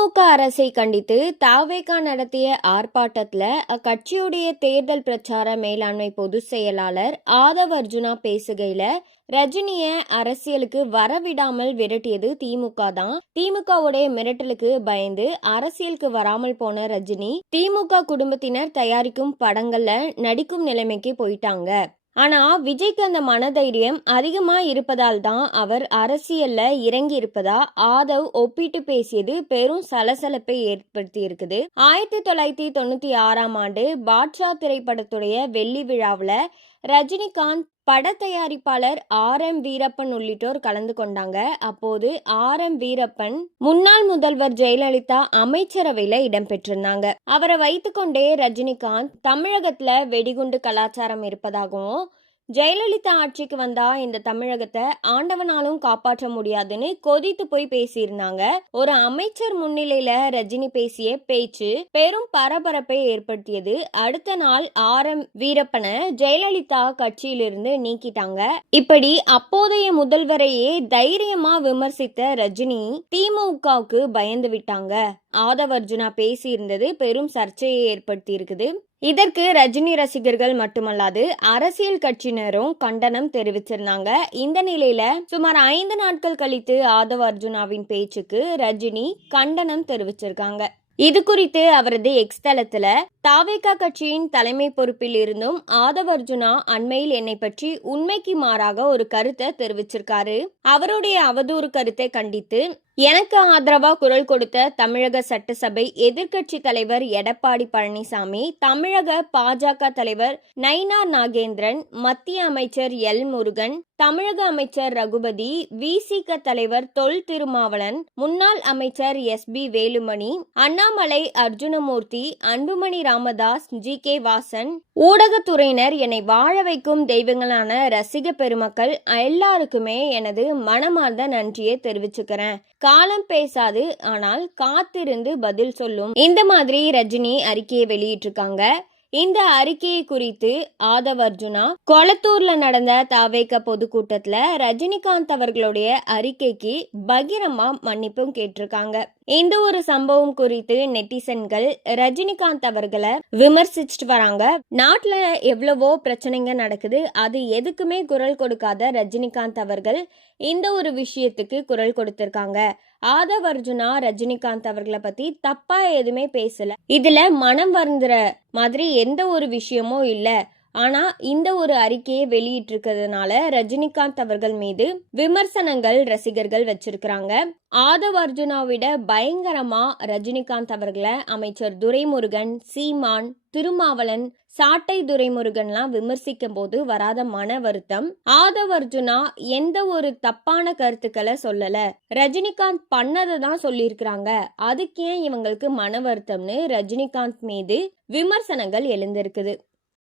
திமுக அரசை கண்டித்து தாவேகா நடத்திய ஆர்ப்பாட்டத்துல அக்கட்சியுடைய தேர்தல் பிரச்சார மேலாண்மை பொதுச் செயலாளர் ஆதவ் அர்ஜுனா பேசுகையில ரஜினிய அரசியலுக்கு வரவிடாமல் விரட்டியது திமுக தான். திமுகவுடைய மிரட்டலுக்கு பயந்து அரசியலுக்கு வராமல் போன ரஜினி திமுக குடும்பத்தினர் தயாரிக்கும் படங்கள்ல நடிக்கும் நிலைமைக்கு போயிட்டாங்க. ஆனா விஜய்க்கு அந்த மனதைரியம் அதிகமா இருப்பதால் தான் அவர் அரசியல்ல இறங்கி இருப்பதா ஆதவ் ஒப்பிட்டு பேசியது பெரும் சலசலப்பை ஏற்படுத்தி இருக்குது. 1996 பாட்ஷா திரைப்படத்துடைய வெள்ளி விழாவுல ரஜினிகாந்த், பட தயாரிப்பாளர் R.M. வீரப்பன் உள்ளிட்டோர் கலந்து கொண்டாங்க. அப்போது R.M. வீரப்பன் முன்னாள் முதல்வர் ஜெயலலிதா அமைச்சரவையில இடம்பெற்றிருந்தாங்க. அவரை வைத்துக்கொண்டே ரஜினிகாந்த் தமிழகத்துல வெடிகுண்டு கலாச்சாரம் இருப்பதாகவும், ஜெயலலிதா ஆட்சிக்கு வந்தா இந்த தமிழகத்தை ஆண்டவனாலும் காப்பாற்ற முடியாதுன்னு கொதித்து போய் பேசியிருந்தாங்க. ஒரு அமைச்சர் முன்னிலையில ரஜினி பேசிய பேச்சு பெரும் பரபரப்பை ஏற்படுத்தியது. அடுத்த நாள் R.M. வீரப்பனை ஜெயலலிதா கட்சியிலிருந்து நீக்கிட்டாங்க. இப்படி அப்போதைய முதல்வரையே தைரியமா விமர்சித்த ரஜினி திமுகவுக்கு பயந்து விட்டாங்க. ஆதவ் அர்ஜுனா பேசியிருந்தது பெரும் சர்ச்சையை ஏற்படுத்தி இருக்குது. இதற்கு ரஜினி ரசிகர்கள் மட்டுமல்லாது அரசியல் கட்சியினரும் கண்டனம் தெரிவிச்சிருந்தாங்க. இந்த நிலையில சுமார் 5 நாட்கள் கழித்து ஆதவ் அர்ஜுனாவின் பேச்சுக்கு ரஜினி கண்டனம் தெரிவிச்சிருக்காங்க. இது குறித்து அவரது எக்ஸ் தளத்துல தாவேகா கட்சியின் தலைமை பொறுப்பில் இருந்தும் ஆதவ் அர்ஜுனா அண்மையில் என்னை பற்றி உண்மைக்கு மாறாக ஒரு கருத்தை தெரிவிச்சிருக்காரு. அவருடைய அவதூறு கருத்தை கண்டித்து எனக்கு ஆதரவா குரல் கொடுத்த தமிழக சட்டசபை எதிர்க்கட்சி தலைவர் எடப்பாடி பழனிசாமி, தமிழக பாஜக தலைவர் நயினார் நாகேந்திரன், மத்திய அமைச்சர் எல் முருகன், தமிழக அமைச்சர் ரகுபதி, விசிக தலைவர் தொல் திருமாவளவன், முன்னாள் அமைச்சர் SB வேலுமணி, அண்ணாமலை, அர்ஜுனமூர்த்தி, அன்புமணி ராமதாஸ், GK வாசன், ஊடகத்துறையினர், என்னை வாழ வைக்கும் தெய்வங்களான ரசிக பெருமக்கள் எல்லாருக்குமே எனது மனமார்ந்த நன்றியை தெரிவிச்சுக்கிறேன். காலம் பேசாது, ஆனால் காத்திருந்து பதில் சொல்லும். இந்த மாதிரி ரஜினி அறிக்கையை வெளியிட்டிருக்காங்க. இந்த அறிக்கையை குறித்து ஆதவ் அர்ஜுனா கொளத்தூர்ல நடந்த தாவேகா பொதுக்கூட்டத்துல ரஜினிகாந்த் அவர்களுடைய அறிக்கைக்கு பகிரமா மன்னிப்பும் கேட்டிருக்காங்க. இந்த ஒரு சம்பவம் குறித்து நெட்டிசன்கள் ரஜினிகாந்த் அவர்களை விமர்சிச்சுட்டு வராங்க. நாட்டுல எவ்வளவோ பிரச்சனைங்க நடக்குது, அது எதுக்குமே குரல் கொடுக்காத ரஜினிகாந்த் அவர்கள் இந்த ஒரு விஷயத்துக்கு குரல் கொடுத்திருக்காங்க. ஆதவ் அர்ஜுனா ரஜினிகாந்த் அவர்களை பத்தி தப்பா எதுவுமே பேசல. இதுல மனம் வருந்துற மாதிரி எந்த ஒரு விஷயமும் இல்ல. ஆனா இந்த ஒரு அறிக்கையை வெளியிட்டு இருக்கிறதுனால ரஜினிகாந்த் அவர்கள் மீது விமர்சனங்கள் ரசிகர்கள் வச்சிருக்கிறாங்க. ஆதவ் அர்ஜுனாவிட பயங்கரமா ரஜினிகாந்த் அவர்களை அமைச்சர் துரைமுருகன், சீமான், திருமாவளவன், சாட்டை துரைமுருகன்லாம் விமர்சிக்கும் போது வராத மன வருத்தம். ஆதவ் அர்ஜுனா எந்த ஒரு தப்பான கருத்துக்களை சொல்லல, ரஜினிகாந்த் பண்ணதை தான் சொல்லியிருக்கிறாங்க. அதுக்கு ஏன் இவங்களுக்கு மன வருத்தம்னு ரஜினிகாந்த் மீது விமர்சனங்கள் எழுந்திருக்குது.